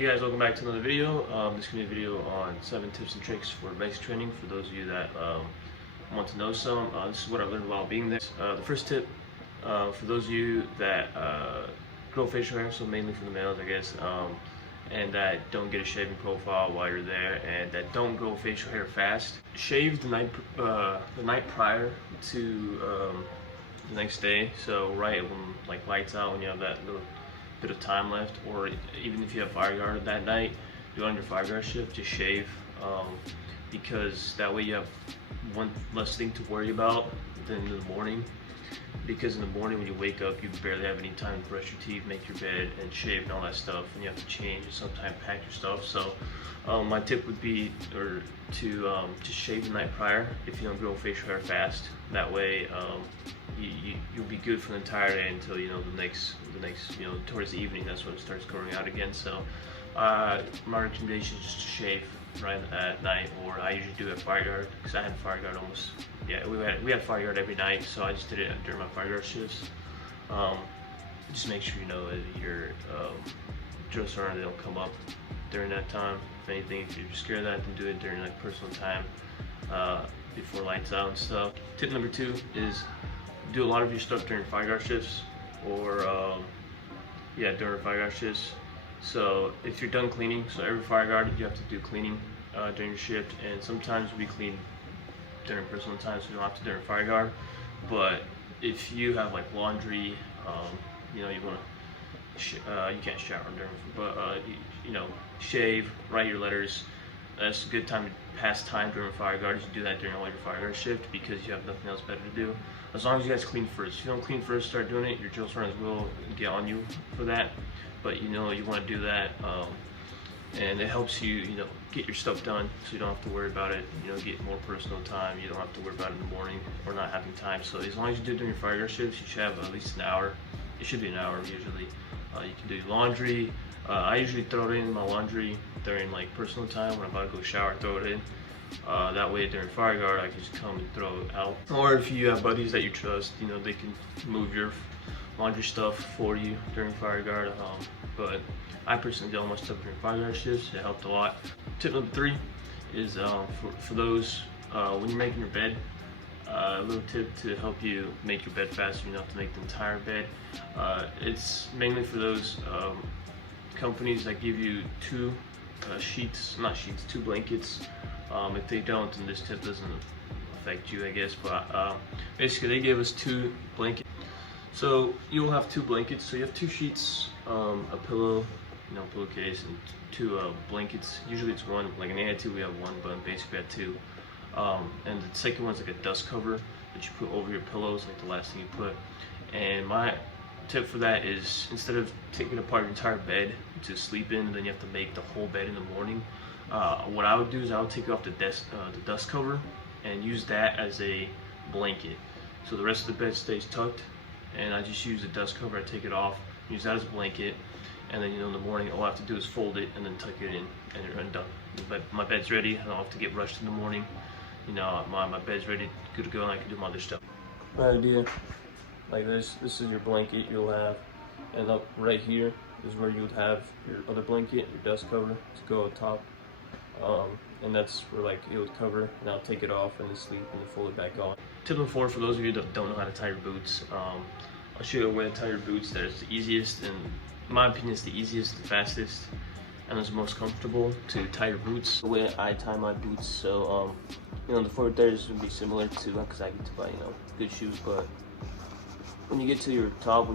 Hey guys, welcome back to another video. This is going to be a video on 7 tips and tricks for basic training for those of you that want to know some. This is what I learned while being there. The first tip, for those of you that grow facial hair, so mainly for the males I guess, and that don't get a shaving profile while you're there, and that don't grow facial hair fast, shave the night prior to the next day. So right when like lights out, when you have that little bit of time left, or even if you have fire guard that night, do it on your fire guard shift, just shave, because that way you have one less thing to worry about than in the morning. Because in the morning when you wake up, you barely have any time to brush your teeth, make your bed, and shave and all that stuff, and you have to change and sometimes pack your stuff. So my tip would be to just shave the night prior if you don't grow facial hair fast. That way you'll be good for the entire day until the next towards the evening. That's when it starts growing out again. So my recommendation is just to shave right at night, or I usually do at fire guard, because I had fire guard almost. Yeah, we had fire guard every night, so I just did it during my fire guard shifts. Just make sure you know that your drill sergeant, they don't come up during that time. If anything, if you're scared of that, then do it during like personal time, before lights out and stuff. Tip number 2 is do a lot of your stuff during fire guard shifts, or during fire guard shifts. So if you're done cleaning, so every fire guard you have to do cleaning during your shift, and sometimes we clean during personal time, so you don't have to during fire guard. But if you have like laundry, you want to you can't shower during, but shave, write your letters. That's a good time to pass time during fire guard. You should do that during all your fire guard shift, because you have nothing else better to do. As long as you guys clean first. If you don't clean first, start doing it, your drill sergeants will get on you for that. But you want to do that, and it helps you get your stuff done, so you don't have to worry about it. Get more personal time. You don't have to worry about it in the morning or not having time. So as long as you do it during your fire guard shifts, you should have at least an hour. It should be an hour usually. You can do laundry. I usually throw it in my laundry during like personal time when I'm about to go shower. Throw it in. That way during fire guard I can just come and throw it out. Or if you have buddies that you trust, they can move your laundry stuff for you during fire guard. But I personally do all my stuff during fire guard shifts. It helped a lot. Tip number 3 is for those when you're making your bed, a little tip to help you make your bed faster. You don't have to make the entire bed. It's mainly for those companies that give you 2 2 blankets. If they don't, then this tip doesn't affect you, I guess. But basically they give us 2 blankets. So you'll have 2 blankets. So you have 2 sheets, a pillow, pillowcase, and 2 blankets. Usually it's 1. Like in AIT we have 1, but basically we have 2. And the second one's like a dust cover that you put over your pillows, like the last thing you put. And my tip for that is, instead of taking apart your entire bed to sleep in, then you have to make the whole bed in the morning. What I would do is I would take off the dust cover and use that as a blanket. So the rest of the bed stays tucked, and I just use the dust cover. I take it off, use that as a blanket, and then in the morning all I have to do is fold it and then tuck it in, and I'm done. My bed's ready. I don't have to get rushed in the morning. My bed's ready, good to go, and I can do my other stuff. My idea, like this is your blanket you'll have, and up right here is where you would have your other blanket, your dust cover, to go on top. And that's where like it would cover, and I'll take it off and then sleep and then fold it back on. Tip number 4, for those of you that don't know how to tie your boots, I'll show you a way to tie your boots that is the easiest, and in my opinion it's the easiest, the fastest, and it's the most comfortable to tie your boots. The way I tie my boots, so the forward there is going to be similar to, because I get to buy good shoes, but when you get to your top,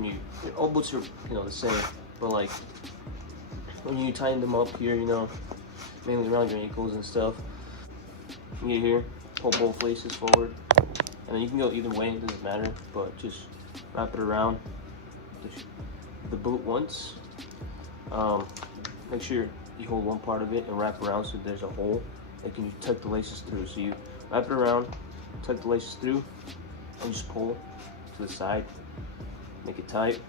all boots are the same, but like when you tighten them up here, mainly around your ankles and stuff, you get here, pull both laces forward, and then you can go either way, it doesn't matter, but just wrap it around the boot once. Make sure you hold one part of it and wrap around so there's a hole, and you tuck the laces through. So you wrap it around, tuck the laces through, and just pull to the side, make it tight,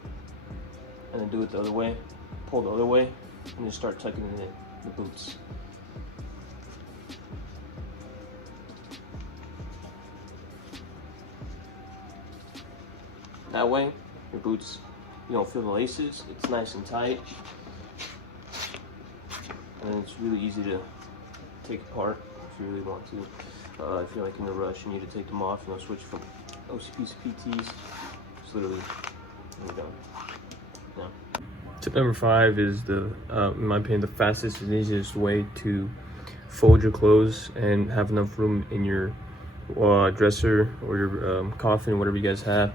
and then do it the other way, pull the other way, and just start tucking it in the boots. That way your boots, you don't feel the laces, it's nice and tight. and it's really easy to take apart if you really want to. If you're like in a rush, you need to take them off, switch from OCPs to PTs. It's literally done. Yeah. Tip number 5 is in my opinion, the fastest and easiest way to fold your clothes and have enough room in your dresser or your coffin, whatever you guys have.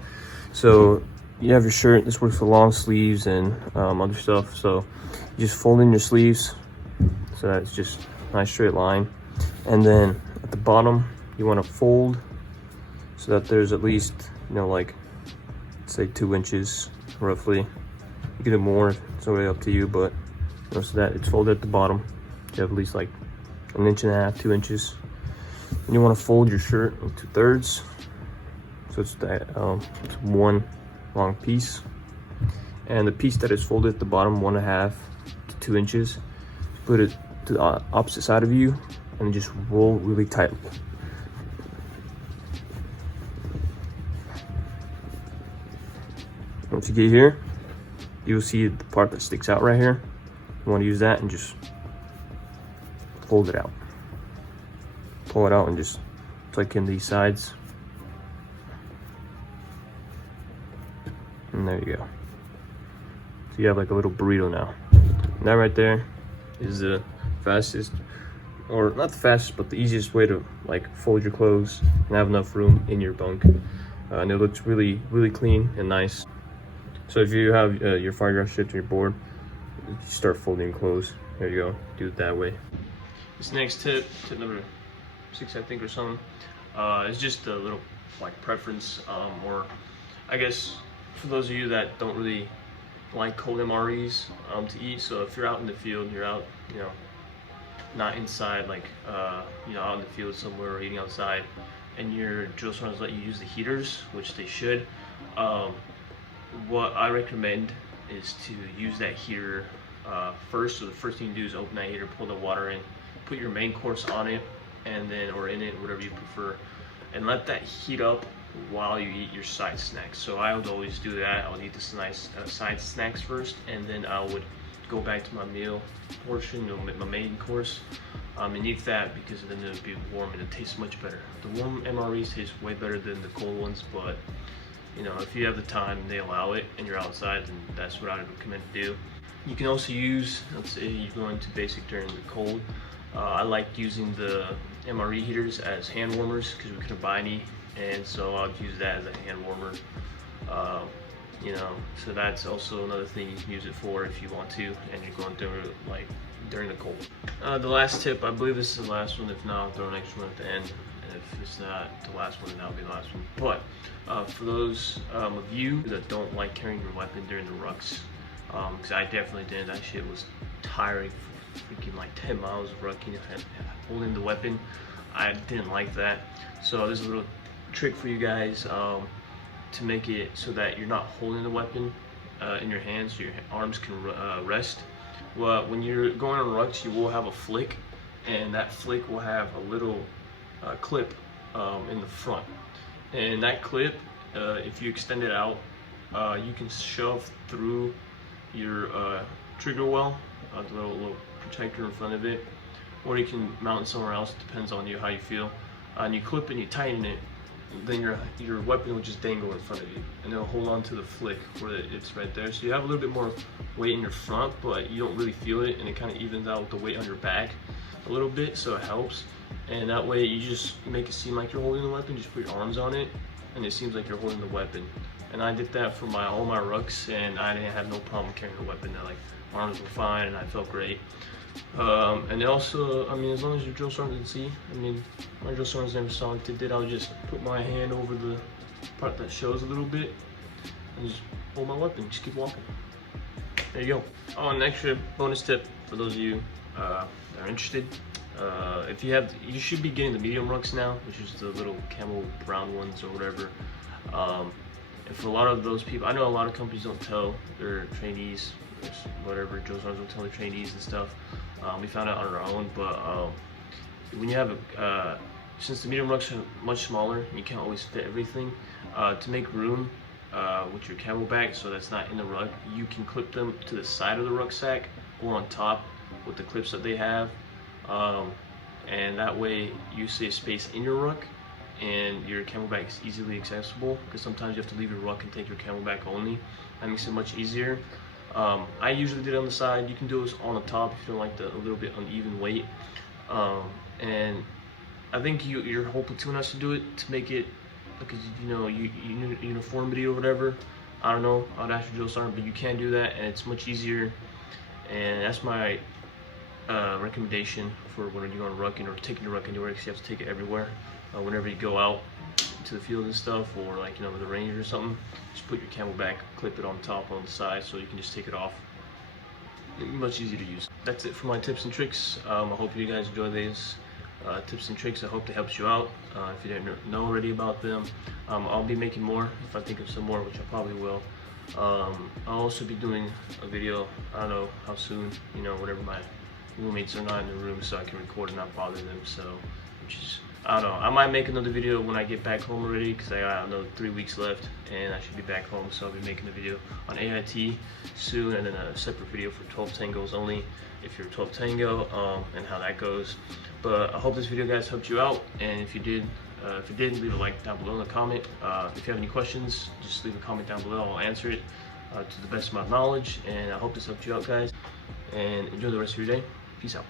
So you have your shirt. This works for long sleeves and other stuff. So you just fold in your sleeves so that it's just a nice straight line, and then at the bottom you want to fold so that there's at least, like say 2 inches roughly. You can do more, it's really up to you, but so that it's folded at the bottom. You have at least like 1.5 inches, 2 inches. And you want to fold your shirt into 2/3, so it's that it's one long piece, and the piece that is folded at the bottom 1.5 to 2 inches, put it to the opposite side of you and just roll really tightly. Once you get here, you'll see the part that sticks out right here. You want to use that and just fold it out. Pull it out and just tuck in these sides. And there you go. So you have like a little burrito now. And that right there is the fastest, or not the fastest, but the easiest way to like fold your clothes and have enough room in your bunk. And it looks really, really clean and nice. So if you have your Firegraph shipped to your board, you start folding clothes. There you go. Do it that way. This next tip number 6, I think, or something, is just a little like preference, or I guess for those of you that don't really like cold MREs to eat. So if you're out in the field, you're out, not inside, like out in the field somewhere or eating outside, and your drill sergeants let you use the heaters, which they should. What I recommend is to use that heater first. So the first thing you do is open that heater, pull the water in, put your main course on it, and then, or in it, whatever you prefer, and let that heat up while you eat your side snacks. So I would always do that. I would eat the nice side snacks first, and then I would go back to my meal portion, my main course, and eat that, because then it would be warm and it tastes much better. The warm MREs taste way better than the cold ones, but if you have the time, they allow it, and you're outside, then that's what I would recommend to do. You can also use, let's say you're going to basic during the cold. I like using the MRE heaters as hand warmers because we couldn't buy any, and so I'll use that as a hand warmer. So that's also another thing you can use it for if you want to, and you're going through like during the cold. The last tip, I believe this is the last one. If not, I'll throw an extra one at the end. If it's not the last one, then that'll be the last one. But for those of you that don't like carrying your weapon during the rucks, because I definitely didn't. That shit was tiring. Freaking like 10 miles of rucking, holding the weapon. I didn't like that. So there's a little trick for you guys to make it so that you're not holding the weapon in your hands, so your arms can rest. Well, when you're going on rucks, you will have a flick, and that flick will have a little clip in the front. And that clip, if you extend it out, you can shove through your trigger well, the little protector in front of it, or you can mount it somewhere else. It depends on you, how you feel. And you clip it and you tighten it, then your weapon will just dangle in front of you, and it'll hold on to the flick where it's right there. So you have a little bit more weight in your front, but you don't really feel it, and it kind of evens out with the weight on your back a little bit, so it helps. And that way you just make it seem like you're holding the weapon. Just put your arms on it, and it seems like you're holding the weapon. And I did that for all my rucks, and I didn't have no problem carrying the weapon. Like, my arms were fine, and I felt great. And also, as long as your drill sergeant didn't see, my drill sergeants never saw it. Did I would just put my hand over the part that shows a little bit, and just hold my weapon, just keep walking. There you go. Oh, an extra bonus tip for those of you that are interested. You should be getting the medium rucks now, which is the little camel brown ones or whatever. And for a lot of those people, I know a lot of companies don't tell their trainees, whatever, drill sergeants don't tell their trainees and stuff. We found out on our own, but when you have since the medium rucks are much smaller, you can't always fit everything. To make room with your camelback, so that's not in the ruck, you can clip them to the side of the rucksack or on top, with the clips that they have, and that way you save space in your ruck and your camelback is easily accessible, because sometimes you have to leave your ruck and take your camelback only. That makes it much easier. I usually do it on the side. You can do it on the top if you don't like the a little bit uneven weight. And I think your whole platoon has to do it to make it, because uniformity or whatever. I don't know, I'd ask your drill sergeant, but you can do that, and it's much easier. And that's my recommendation for when you're going rucking or taking your ruck anywhere, because you have to take it everywhere. Whenever you go out to the field and stuff, or like the range or something, just put your camelback, clip it on top, on the side, so you can just take it off. Much easier to use. That's it for my tips and tricks. I hope you guys enjoy these tips and tricks. I hope they helped you out. If you didn't know already about them, I'll be making more if I think of some more, which I probably will. I'll also be doing a video, I don't know how soon, whenever my roommates are not in the room, so I can record and not bother them. So, which is, I don't know, I might make another video when I get back home already, because I got another 3 weeks left and I should be back home. So I'll be making a video on AIT soon, and then a separate video for 12 tangos only, if you're 12 tango, and how that goes. But I hope this video, guys, helped you out, and if it did, leave a like down below in the comment. If you have any questions, just leave a comment down below. I'll answer it to the best of my knowledge, and I hope this helped you out, guys, and enjoy the rest of your day. Peace out.